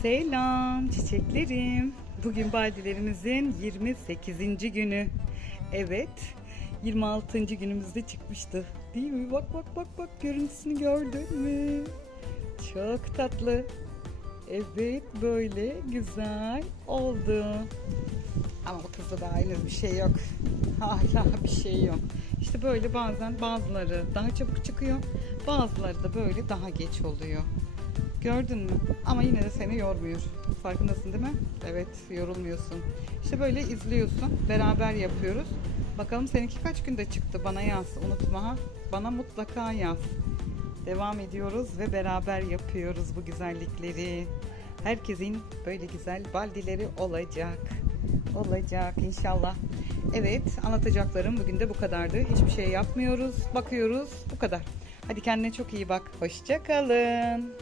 Selam çiçeklerim. Bugün baldilerimizin 28. günü. Evet, 26. günümüzde çıkmıştı. Değil mi? Bak bak bak bak görüntüsünü gördün mü? Çok tatlı. Evet, böyle güzel oldu. Ama bu kızda da henüz bir şey yok. Hala bir şey yok. İşte böyle bazen bazıları daha çabuk çıkıyor. Bazıları da böyle daha geç oluyor. Gördün mü? Ama yine de seni yormuyor. Farkındasın değil mi? Evet, yorulmuyorsun. İşte böyle izliyorsun. Beraber yapıyoruz. Bakalım seninki kaç günde çıktı? Bana yaz. Unutma ha. Bana mutlaka yaz. Devam ediyoruz ve beraber yapıyoruz bu güzellikleri. Herkesin böyle güzel baldileri olacak. Olacak inşallah. Evet, anlatacaklarım bugün de bu kadardı. Hiçbir şey yapmıyoruz. Bakıyoruz. Bu kadar. Hadi kendine çok iyi bak. Hoşça kalın.